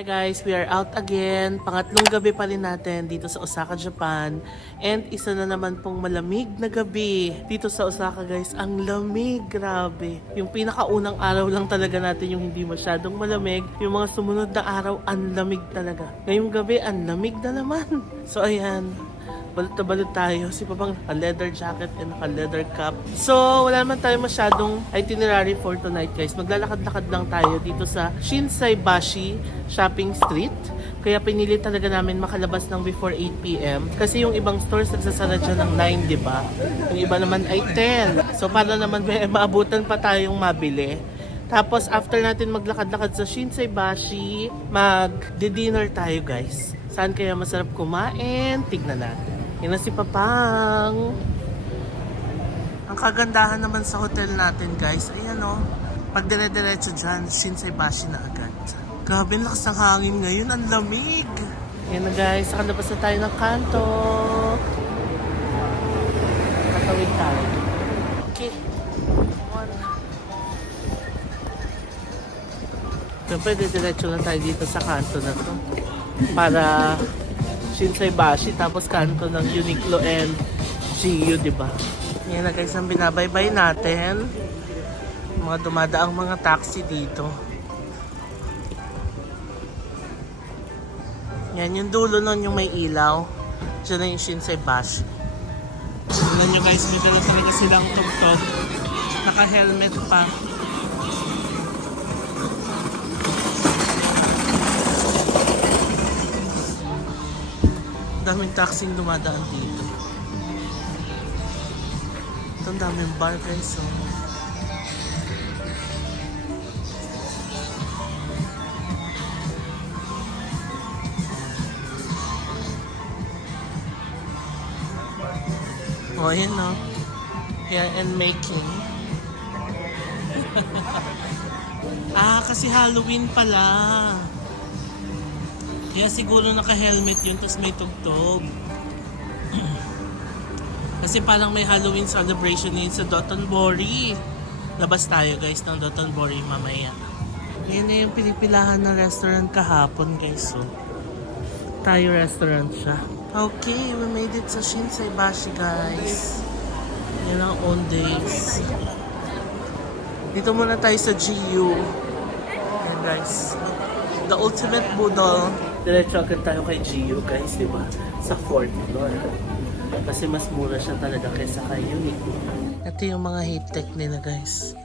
Hi guys, we are out again. Pangatlong gabi pa rin natin dito sa Osaka, Japan. And isa na naman pong malamig na gabi dito sa Osaka guys. Ang lamig, grabe. Yung pinakaunang araw lang talaga natin yung hindi masyadong malamig. Yung mga sumunod na araw, ang lamig talaga. Ngayong gabi, ang lamig na naman. So ayan, balot na balot tayo. Si Papang naka-leather jacket and naka-leather cap. So, wala naman tayo masyadong itinerary for tonight guys. Maglalakad-lakad lang tayo dito sa Shinsaibashi Shopping Street. Kaya pinili talaga namin makalabas ng before 8 p.m. Kasi yung ibang stores nagsasara dyan ng 9, di ba? Yung iba naman ay 10. So, para naman may maabutan pa tayong mabili. Tapos, after natin maglakad-lakad sa Shinsaibashi, mag-dinner tayo guys. Saan kaya masarap kumain? Tignan natin. Yan na si Papang. Ang kagandahan naman sa hotel natin guys, ayan o. Pag dire-diretso dyan, Shinsaibashi na agad. Grabe, lakas ng hangin ngayon, ang lamig. Yan na guys, nakalabas na tayo ng kanto. Katawid tayo. Okay. Siyempre, diretso lang tayo dito sa kanto na to. Para Shinsaibashi, tapos kanto ng Uniqlo and GU, diba? Yan na guys, ang binabaybay natin. Mga dumadaang mga taxi dito. Yan, yung dulo nun yung may ilaw. Diyan na yung Shinsaibashi. Tignan nyo guys, may dala talaga silang tugtog. Naka-helmet pa. Daming taxing dumadaan dito. Ito ang daming bar guys. So. Oh, ayan no. Here and making. Kasi Halloween pala. Kaya siguro naka-helmet yun, tapos may tugtog. Kasi parang may Halloween celebration yun sa Dotonbori. Labas tayo guys ng Dotonbori mamaya. Yan na yung pinipilahan na restaurant kahapon guys. So, Thai restaurant siya. Okay, we made it sa Shinsaibashi guys. Yan ang on days. Dito muna tayo sa GU. Yan guys. The ultimate budol. Diretso agad tayo kay GU guys, di ba? Sa 4th floor. Kasi mas mura siya talaga kaysa kay Uniqlo. Ito yung mga heat tech nila guys.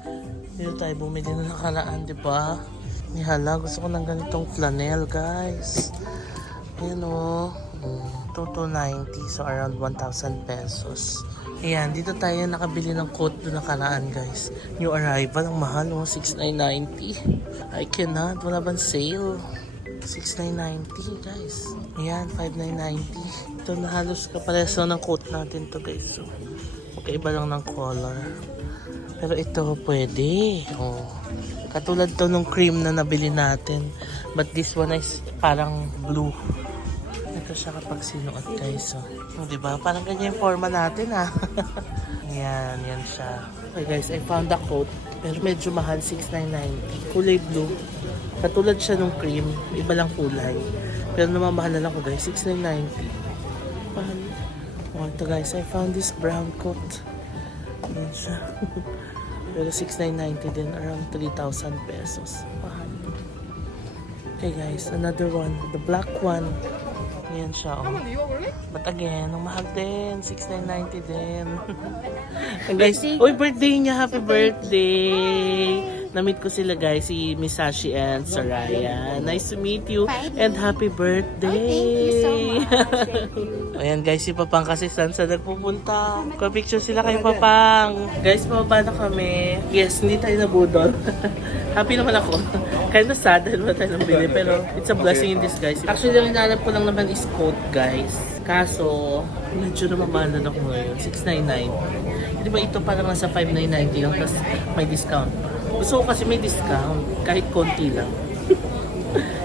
Dito tayo bumili na nakaraan, di ba? Hala, gusto ko ng ganitong flannel guys. Ayan o. 290, so around 1,000 pesos. Ayan, dito tayo nakabili ng coat doon nakaraan guys. New arrival, ang mahal o. 6,990. I cannot, wala bang sale? 6,990 guys. Ayan, 5,990. Ito na halos kapareso ng coat natin to guys. So, magkaiba lang ng color. Pero ito pwede. Oh. Katulad to nung cream na nabili natin. But this one is parang blue. Ito siya kapag sinuot guys. So, oh, diba? Parang ganyan yung forma natin ah. Ayan, yan siya. Okay guys, I found a coat. Pero medyo mahal, 6,990. Kulay blue. Katulad siya nung cream, iba lang kulay. Pero namamahalan ako guys, 6,990. Mahal. Oh, ito guys, I found this brown coat. Ayan siya. Pero 6,990 din, around 3,000 pesos. Mahal. Okay guys, another one, the black one. Ayan siya, oh. But again, ang mahal din, 6,990 din. And guys, uy, birthday niya, happy birthday! Na-meet ko sila guys, si Misashi and Soraya. Nice to meet you and happy birthday! Thank you so much. Ayan guys, si Papang kasi saan nagpupunta. Ka-picture sila kay Papang. Guys, pababa na kami. Yes, hindi tayo nabudol. Happy naman ako. Kind of sad dahil wala tayo nabili, pero it's a blessing in disguise. Actually, ang hinahanap ko lang naman is coat guys. Kaso, medyo namamahalan ako ngayon. 699. Di ba ito parang nasa 5,990 lang, tapos may discount. Gusto ko kasi may discount, kahit konti lang.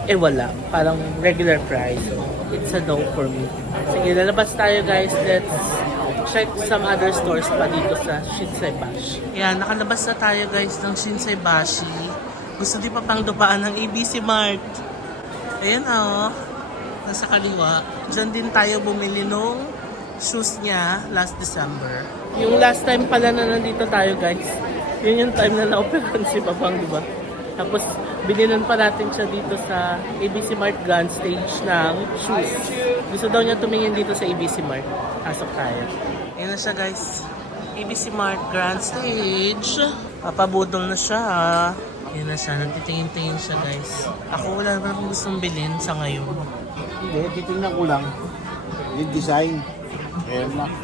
Eh wala, parang regular price. It's a no for me. Sige, lalabas tayo guys. Let's check some other stores pa dito sa Shinsaibashi. Yan, nakalabas na tayo guys ng Shinsaibashi. Gusto di pa pang dupaan ng ABC Mart. Ayan nasa kaliwa. Diyan din tayo bumili nung shoes niya last December. Yung last time pala na nandito tayo guys, yun yung time na na-operan si Papang, di ba? Tapos binilan pa natin siya dito sa ABC Mart Grand Stage ng shoes. Gusto daw niya tumingin dito sa ABC Mart. Pasok tayo. Ayan na siya guys. ABC Mart Grand Stage. Papabudol na siya Ayan na siya. Nagtitingin-tingin siya guys. Ako wala naman akong gustong bilhin sa ngayon. Hindi, titignan ko lang. Yung design. Air Max.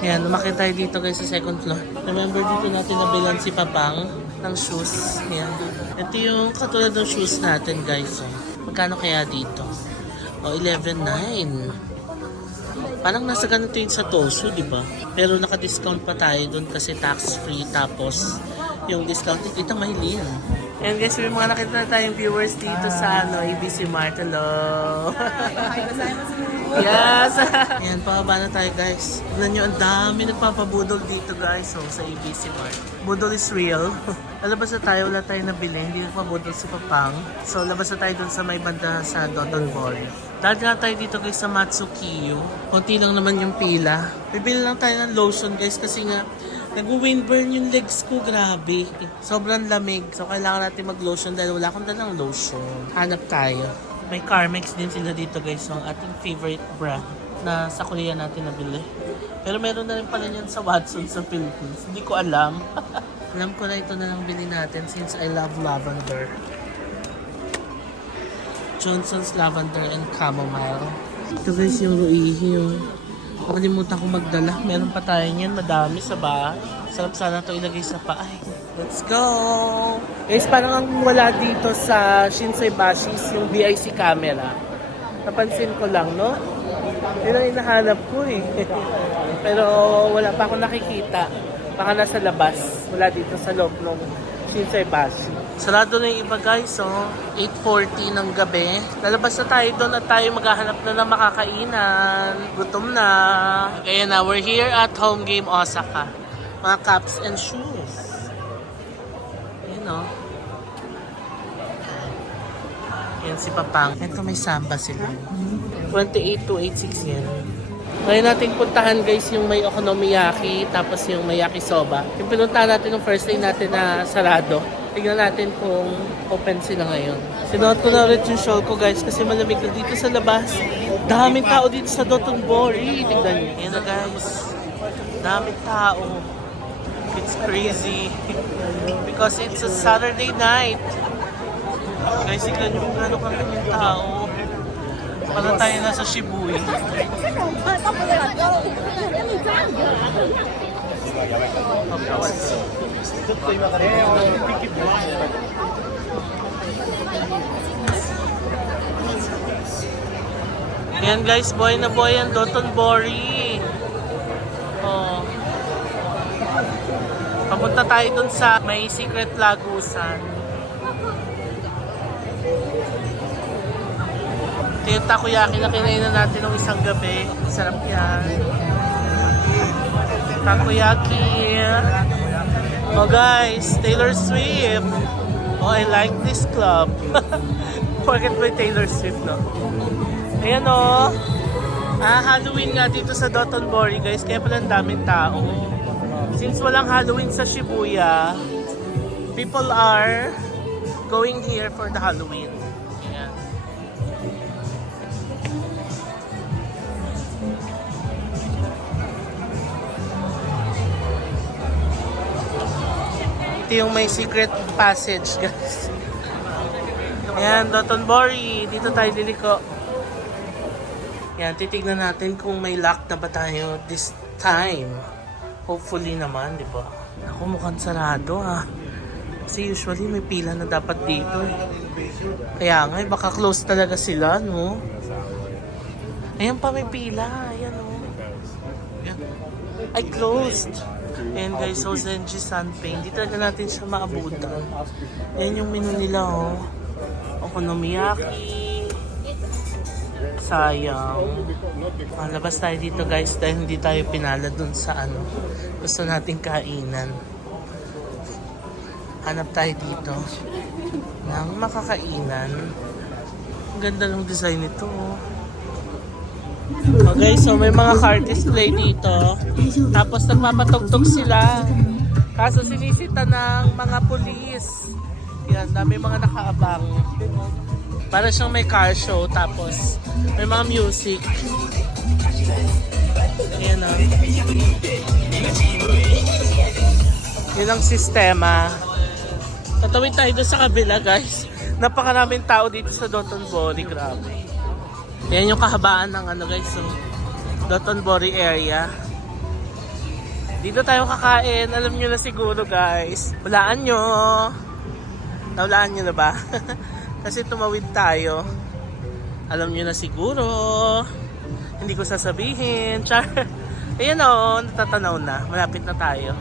Ayan, lumakit tayo dito guys sa second floor. Remember dito natin nabilan si Papang ng shoes. Ayan. Ito yung katulad ng shoes natin guys. Magkano kaya dito? 11.9. Parang nasa ganito yun sa Tosu, di ba? Pero naka-discount pa tayo doon kasi tax-free. Tapos yung discount dito mahilin. And guys, may mga nakita na tayong viewers dito sa ABC Mart. Hello! Yes! Ayan, pababa na tayo guys. Tignan nyo, ang dami nagpapabudol dito guys sa ABC Mart. Budol is real. Lalabas na tayo, wala tayong nabili. Hindi nagpabudol si Papang. So, labas na tayo dun sa may banda sa Dotonbori. Dahil nga tayo dito guys sa Matsukiyo. Konti lang naman yung pila. Bibili lang tayo ng lotion guys kasi nga nag-windburn yung legs ko, grabe. Sobrang lamig. So, kailangan natin mag-lotion dahil wala akong dalang lotion. Hanap tayo. May Carmex din sila dito guys. So, ang ating favorite brand na sa Korea natin nabili. Pero meron na rin pala yan sa Watson sa Philippines. Hindi ko alam. Alam ko na ito na lang bilhin natin since I love lavender. Johnson's Lavender and Chamomile. Ito guys yung ruihi yung nakalimutan ko magdala. Meron pa tayo niyan. Madami sa bahay. Sarap sana ito ilagay sa paay. Let's go! Guys, parang ang wala dito sa Shinsei Bashis yung BIC camera. Napansin ko lang, no? Yun ang hinahanap ko eh. Pero wala pa akong nakikita. Baka nasa labas. Wala dito sa loob ng Shinsei Bashi. Sarado na yung iba guys, 8:40 ng gabi. Lalabas na tayo doon at tayo maghahanap na ng makakainan. Gutom na. Kaya na, we're here at Home Game Osaka. Mga caps and shoes. Ayan Yan si Papang. Ito may samba sila. 28,286 yan. Ngayon natin puntahan guys yung may okonomiyaki tapos yung may yakisoba. Yung pinuntahan natin ng first day natin na sarado. Tignan natin kung open sila ngayon. Sinuot ko na ulit yung shawl ko guys kasi malamig na dito sa labas. Daming tao dito sa Dotonbori. Tignan nyo. Yan na guys. Daming tao. It's crazy. Because it's a Saturday night. Guys, tignan nyo kung gano'n kaming tao. Para tayo nasa Shibuya. Ayan guys, boy na boy ang Dotonbori. Papunta tayo dun sa may Secret Lagusan. Ito yung takoyaki na kinainan natin ng isang gabi. Sarap yan. Takoyaki. Oh guys, Taylor Swift. Oh, I like this club. Forget by Taylor Swift, no? Ayan o. Halloween nga dito sa Dotonbori guys. Kaya pala ang daming tao. Since walang Halloween sa Shibuya, people are going here for the Halloween. Ayan. Ito yung may secret passage guys. Ayan, Dotonbori. Dito tayo liliko. Yan, titignan natin kung may lock na ba tayo this time. Hopefully naman, di ba? Ako mukhang sarado Kasi usually may pila na dapat dito. Kaya nga, baka close talaga sila, no? Ayan pa, may pila. Ayan, Ayan. Ay, closed. Ayan guys, Zenji Sanpei. Hindi talaga natin siya maabutan. Ayan yung menu nila, Okonomiyaki. Sayang. Malabas tayo dito guys dahil hindi tayo pinala dun sa gusto nating kainan. Hanap tayo dito ng makakainan. Ang ganda ng design nito. Okay, so may mga car display dito. Tapos nagpapatugtog sila. Kaso sinisita ng mga pulis. Yan, dami mga nakaabang. Para siyang may car show. Tapos may mga music. Ayan o. Yun ang sistema. Tatawid tayo doon sa kabila, guys. Napakaraming tao dito sa Dotonbori. Grabe. Yan yung kahabaan ng ano, guys. So, Dotonbori area. Dito tayo kakain. Alam nyo na siguro, guys. Walaan nyo. Naulaan nyo na ba? Kasi tumawid tayo. Alam nyo na siguro. Hindi ko sasabihin. Char. Ayan o, natatanaw na. Malapit na tayo.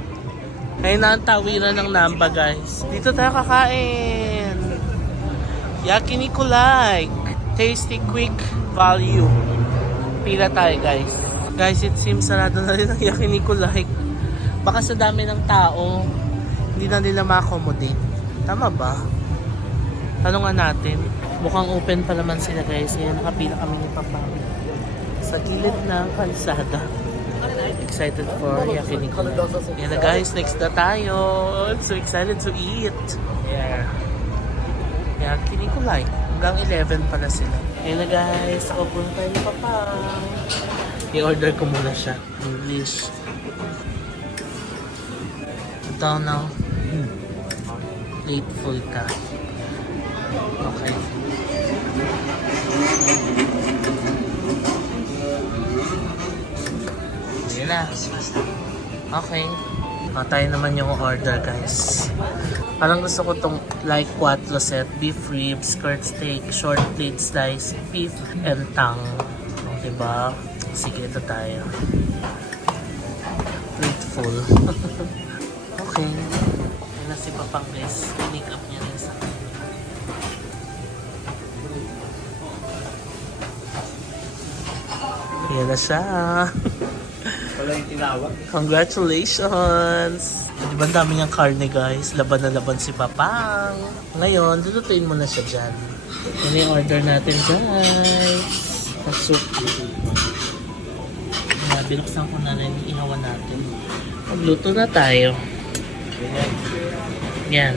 Ngayon na ang tawiran ng Namba, guys. Dito tayo kakain. Yakiniku like. Tasty, quick, value. Pila tayo, guys. Guys, it seems sarado na rin ang Yakiniku like. Baka sa dami ng tao, hindi na nila ma-accommodate. Tama ba? Tanong nga natin. Mukhang open pa naman sila, guys. Ayan, nakapila kami ni Papa. Sa gilid ng kalsada. Excited for Yakiniku. Yan na, guys, next na tayo. I'm so excited to eat. Yeah. Yakiniku like. Hanggang 11 pala sila. Yan na, guys. Open tayo ni Papa. I-order ko muna siya. English. Ito now. Plateful ka. Okay. Yan na. Okay. Tayo naman yung order, guys. Parang gusto ko tong like 4 set, beef ribs, skirt steak, short plate slice, beef and tang. Diba? Sige, ito tayo. Plate full. Okay. Yan na si Papang, guys. Pinik up niya rin sa akin. Yan na siya. Wala yung tinawag. Congratulations! Diba ang dami niyang karne, guys? Laban na laban si Papang. Ngayon, lulutuin mo na siya dyan. Yan yung order natin, guys. Sa soup. Binuksan ko na rin yung ihawan natin. Magluto na tayo. Yan.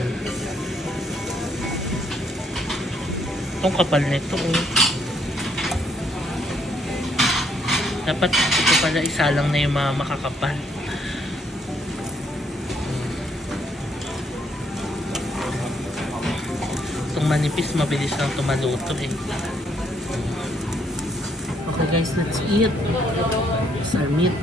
Itong kapal nito. Dapat ito pala isa lang na yung mga makakapal. Itong manipis, mabilis lang ito maluto eh. Okay guys, let's eat. It's our meat.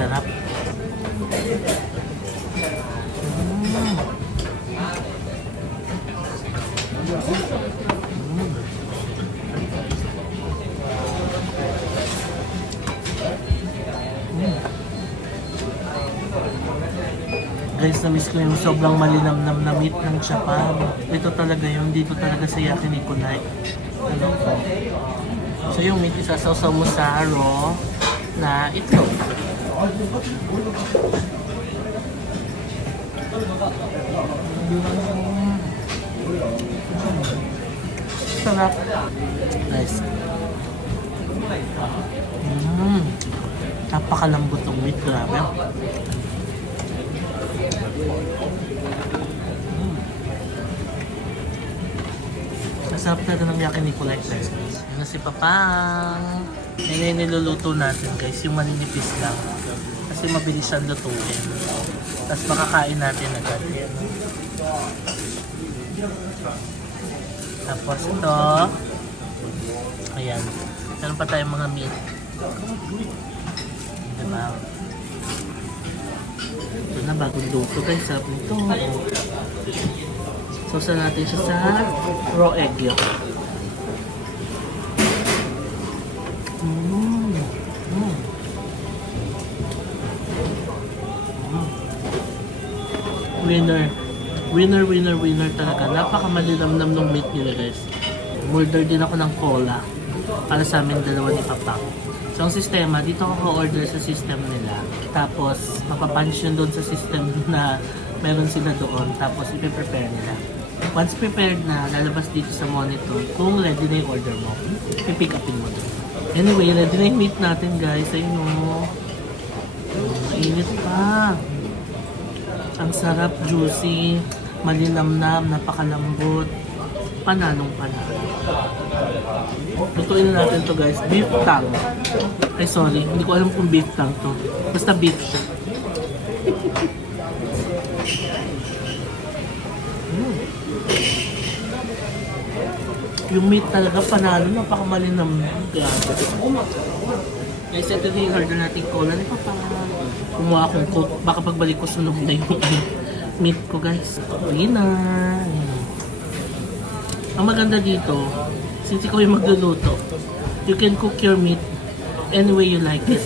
Sarap. Guys, na-miss ko yung sobrang malinamnam na meat ng Japan. Ito talaga yun. Dito talaga sa Yakiniku like. Ano ko? So yung meat isasawsaw mo sa raw na itlog. Sarap. Nice. Napakalambot ng meat. Grabe. Masarap talaga ng Yakiniku like guys. Yan na si Papang. Yan yung niluluto natin guys. Yung maninipis lang. Kasi mabilis siyang lutuin. Tapos makakain natin agad. Tapos ito. Ayan. Meron pa tayong mga meat. Diba? Ito na, bagong luto guys. Sarap nito. Sauce natin siya sa raw egg yolk. Winner talaga. Napakamalinamnam ng meat nila guys. Order din ako ng cola para sa amin dalawa ni Papa. So ang sistema, dito ako order sa system nila. Tapos mapapunch yun doon sa system na meron sila doon. Tapos ipiprepare nila. Once prepared na, lalabas dito sa monitor kung ready na yung order mo. Pipick upin mo doon. Anyway, ready na yung meat natin guys. Ayun o. Mainit pa. Ang sarap, juicy, malinamnam, napakalambot. Panalong panalo. Lutuin na natin to guys. Beef tongue. Ay sorry, hindi ko alam kung beef tongue to. Basta beef siya. Yung meat talaga panalo, napakamalinamnam. Grabe. Guys, ito na yung order natin cola. Di pa kumuha akong coke. Baka pagbalik ko sunog na yung meat ko guys. Winner! Ang maganda dito, since ikaw yung magluluto, you can cook your meat any way you like it.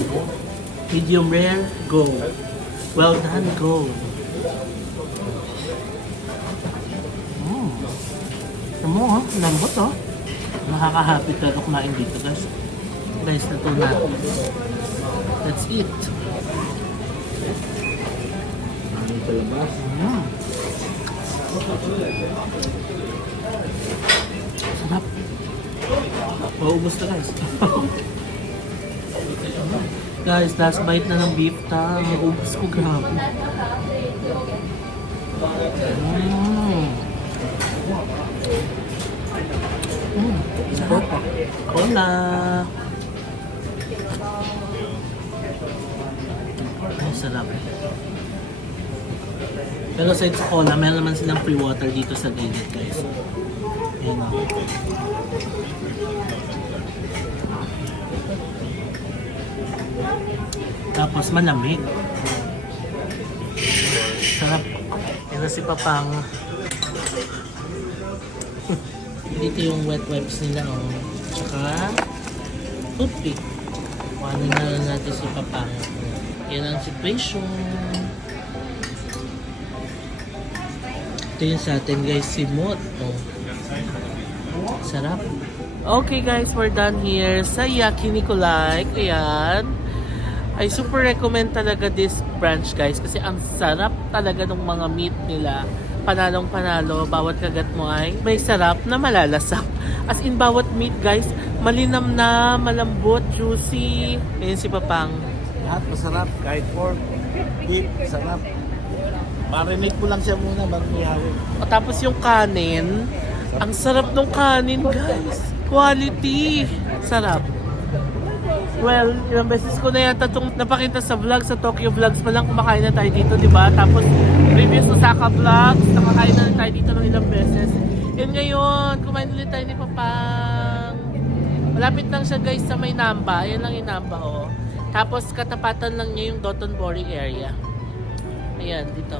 Medium rare, go. Well done, go. Ito mo ha, lambot oh. Nakaka-happy talaga kumain dito guys. Guys, nato natin. Let's eat. Sarap. Maubos na guys. Guys, last bite na ng beef tongue. Maubos ko, grabe. Sarap. Cola. Ay, sarap. Pero sa cola, meron naman silang free water dito sa gilid guys. Ayan o. Tapos malamig. Sarap. Pero si Papang. Dito yung wet wipes nila oh. Tsaka toothpick. Kuhanin na lang natin si Papang. Yan ang situation. Ito yung sa atin guys, simot. Oh. Sarap. Okay guys, we're done here sa Yakinikulay. Ayan. I super recommend talaga this branch guys kasi ang sarap talaga ng mga meat nila. Panalong panalo, bawat kagat mo ay may sarap na malalasap. As in bawat meat guys, malinam na, malambot, juicy. Ayan si Papang. Lahat masarap, kahit pork, beef, sarap. Marinate ko lang siya muna bago ihawin. O, tapos yung kanin, ang sarap ng kanin guys. Quality. Sarap. Well, ilang beses ko na yata itong napakita sa vlog, sa Tokyo Vlogs pa lang kumakain na tayo dito, di ba? Tapos, previous Osaka Vlogs, nakakain na tayo dito ng ilang beses. And ngayon, kumain ulit tayo ni Papang. Malapit lang siya guys sa may Namba. Ayan lang yung Namba, oh. Tapos, katapatan lang niya yung Dotonbori area. Ayan, dito.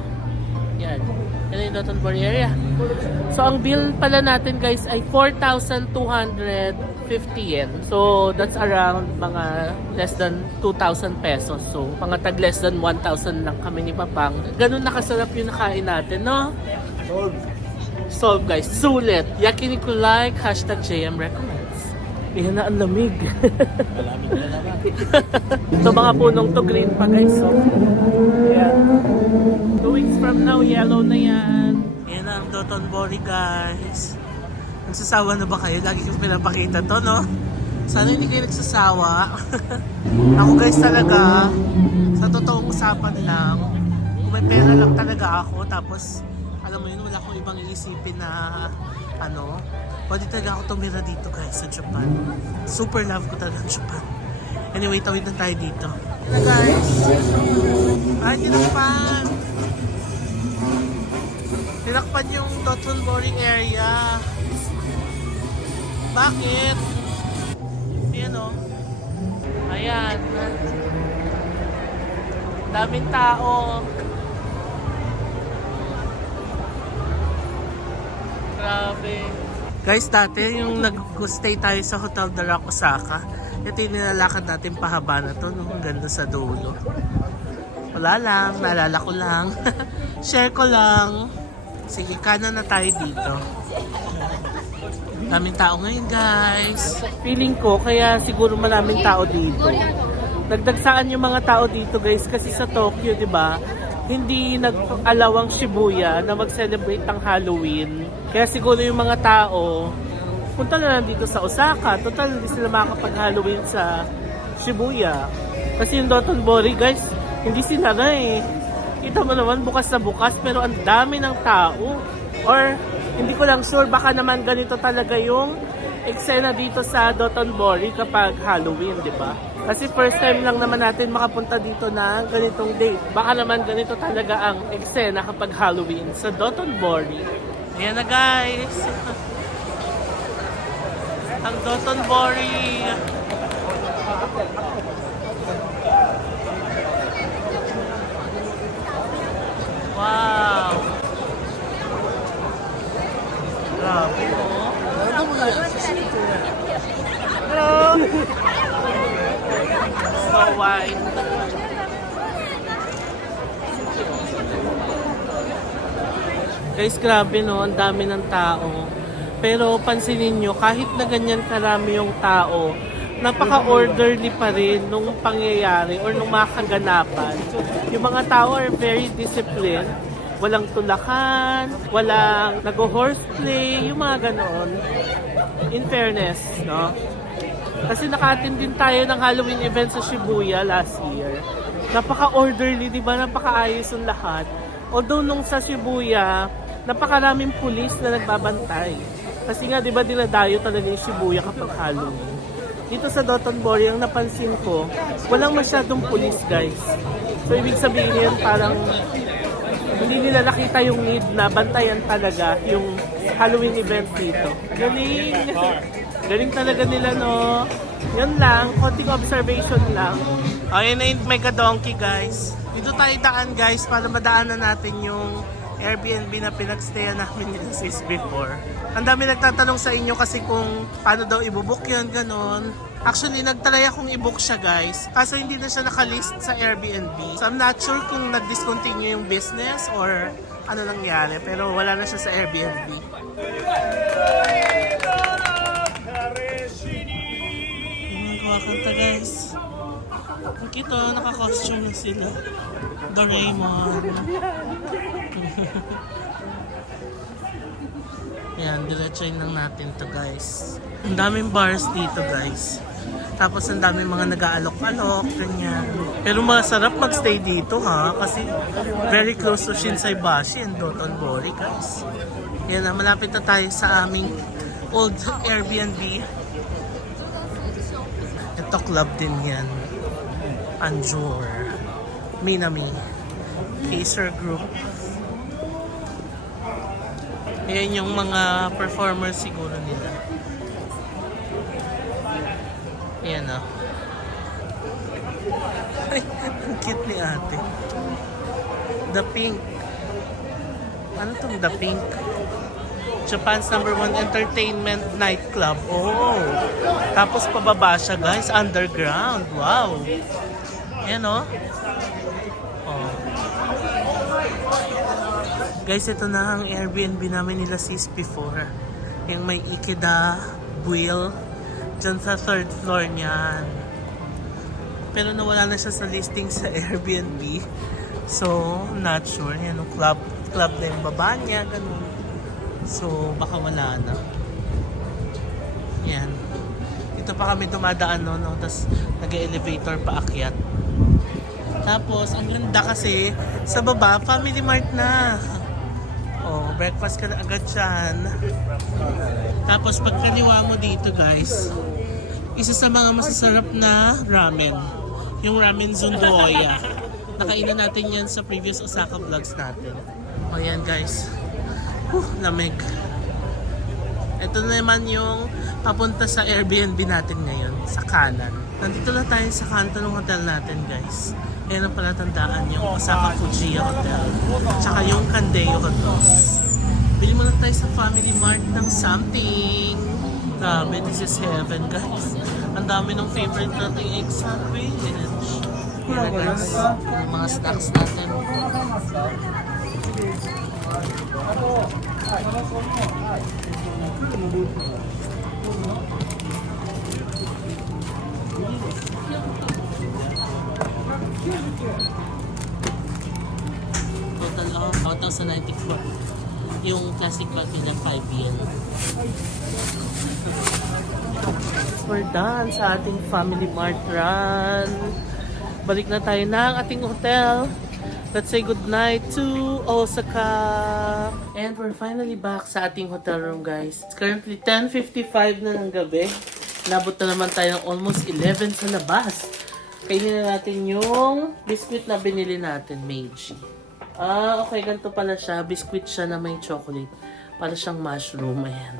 Yan. Yan yung Dotonbori area. So, ang bill pala natin guys ay 4,250 yen. So, that's around mga less than 2,000 pesos. So, mga tag less than 1,000 lang kami ni Papang. Ganun nakasarap yung nakain natin, no? Solve guys. Sulit. Yakinikulay, #JM recommends. Yan na ang lamig. Malamig na naman. Ito mga punong to green pa guys. So, yan. 2 weeks from now, yellow na yan. Yan ang Dotonbori guys. Nagsasawa na ba kayo? Lagi kong pinapakita to, no? Sana hindi kayo nagsasawa. Ako guys talaga, sa totoong usapan lang, kung may pera lang talaga ako, tapos, alam mo yun, wala akong ibang iisipin na, ano, pwede talaga ako tumira dito guys, sa Japan. Super love ko talaga ang Japan. Anyway, tawid na tayo dito. Na guys, ay, tinakpan! Tinakpan yung Dotonbori area. Bakit? Ayan o. Ayan. Daming tao. Grabe. Guys, dati yung nag-stay tayo sa Hotel The Rock, Osaka. Ito yung nilalakad natin pahaba na to. No? Ang ganda sa dulo. Wala lang, naalala ko lang. Share ko lang. Sige, kanan na tayo dito. Daming tao ngayon, guys. Feeling ko, kaya siguro maraming tao dito. Nagdagsaan yung mga tao dito, guys, kasi sa Tokyo, di ba? Hindi nag-alawang Shibuya na mag-celebrate ng Halloween. Kaya siguro yung mga tao, punta na lang dito sa Osaka. Total, hindi sila makakapag-Halloween sa Shibuya. Kasi yung Dotonbori, guys, hindi sinara eh. Kita mo naman, bukas na bukas, pero ang dami ng tao. Or, hindi ko lang sure, baka naman ganito talaga yung eksena dito sa Dotonbori kapag Halloween, di ba? Kasi first time lang naman natin makapunta dito na ganitong date. Baka naman ganito talaga ang eksena kapag Halloween sa Dotonbori. Ayan na guys. Ang Dotonbori. Wow. Grabe oh. Hello. So wide. Guys, grabe no, ang dami ng tao. Pero pansinin nyo, kahit na ganyan karami yung tao, napaka-orderly pa rin nung pangyayari or nung mga kaganapan. Yung mga tao are very disciplined. Walang tulakan, walang nag-horseplay, yung mga ganoon. In fairness, no? Kasi naka-attend din tayo ng Halloween event sa Shibuya last year. Napaka-orderly, di ba? Napaka-ayos yung lahat. Although nung sa Shibuya, napakaraming pulis na nagbabantay. Kasi nga, di ba, dinadayo talaga yung Shibuya kapag Halloween. Dito sa Dotonbori, ang napansin ko, walang masyadong pulis, guys. So, ibig sabihin yun, parang hindi nila nakita yung need na bantayan talaga yung Halloween event dito. Galing! Galing talaga nila, no? Yun lang, konting observation lang. Ayun na yung Mega Donkey, guys. Dito tayo daan, guys, para madaanan natin yung Airbnb na pinagstayan namin nila sis before. Ang dami nagtatanong sa inyo kasi kung paano daw i-book yun, ganon. Actually, nagtry akong i-book siya, guys. Kaso hindi na siya nakalist sa Airbnb. So I'm not sure kung nag-discontinue yung business or ano nangyari. Pero wala na siya sa Airbnb. Kumakanta, guys. Ang cute, oh, naka-costume na sila. Doraemon. Yan, diretsain lang natin to, guys. Ang daming bars dito, guys. Tapos ang daming mga nag-aalok-alok, ganyan. Pero masarap magstay dito, ha? Kasi very close to Shinsaibashi and Dotonbori, guys. Yan na, malapit na tayo sa aming old Airbnb. Ito club din yan. Anjur. Minami. Kaiser Group. Ayan yung mga performers siguro nila. Ayan o. Ay, ang cute ni ate. The Pink. Ano tong The Pink? Japan's #1 entertainment nightclub. Oh! Tapos pababa siya, guys. Underground. Wow! Ayan o. Oh. Guys, ito na ang Airbnb namin nila sis before. Yung may Ikeda Buil. Diyan sa 3rd floor niyan. Pero nawala na siya sa listing sa Airbnb. So, not sure. Yan yung club na yung baba niya. Ganun. So, baka wala na. Yan. Ito pa kami dumadaan, no? Tapos, nag-elevator pa akyat. Tapos, ang ganda kasi, sa baba, Family Mart na. Oh, breakfast ka na agad dyan. Tapos, pag kaliwa mo dito, guys, isa sa mga masasarap na ramen. Yung ramen Zundoya. Nakainan natin yan sa previous Osaka vlogs natin. O yan, guys. Lamig. Ito naman yung papunta sa Airbnb natin ngayon, sa kanan. Nandito na tayo sa kanto ng hotel natin, guys. Ayan ang palatandaan yung Osaka Fujiya Hotel. Tsaka yung Kandeyo Hotels. Bili mo muna tayo sa Family Mart ng something. Grabe, this is heaven, guys. Ang dami ng favorite nating egg sandwich. Yan guys, yung mga snacks natin. Total of 1,094. Yung classic bag nila 5 yen. We're done sa ating Family Mart run. Balik na tayo ng ating hotel. Let's say good night to Osaka. And we're finally back sa ating hotel room, guys. It's currently 10:55 na ng gabi. Nabot na naman tayo ng almost 11 sa labas. Kainin na natin yung biscuit na binili natin, Meiji. Ah, okay. Ganito pala siya. Biscuit siya na may chocolate. Para siyang mushroom. Ayan.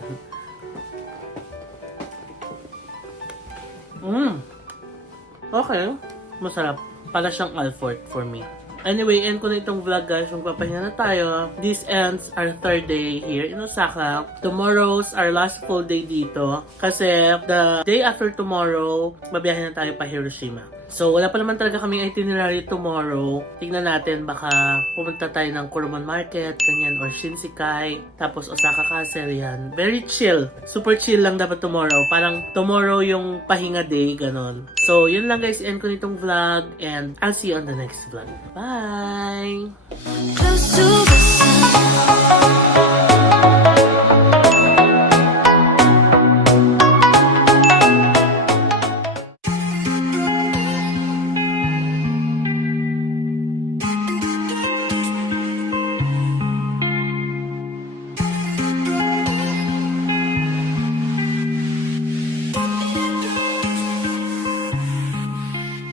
Okay. Masarap. Para siyang Alfort for me. Anyway, end ko na itong vlog, guys. Magpapahinga na tayo. This ends our third day here in Osaka. Tomorrow's our last full day dito. Kasi the day after tomorrow, mabiyahe na tayo pa Hiroshima. So, wala pa naman talaga kaming itinerary tomorrow. Tignan natin, baka pumunta tayo ng Kurumon Market, ganyan, or Shinsekai. Tapos Osaka Castle, yan. Very chill. Super chill lang dapat tomorrow. Parang tomorrow yung pahinga day, ganon. So, yun lang guys. End ko nitong vlog. And I'll see you on the next vlog. Bye! Close to the sun.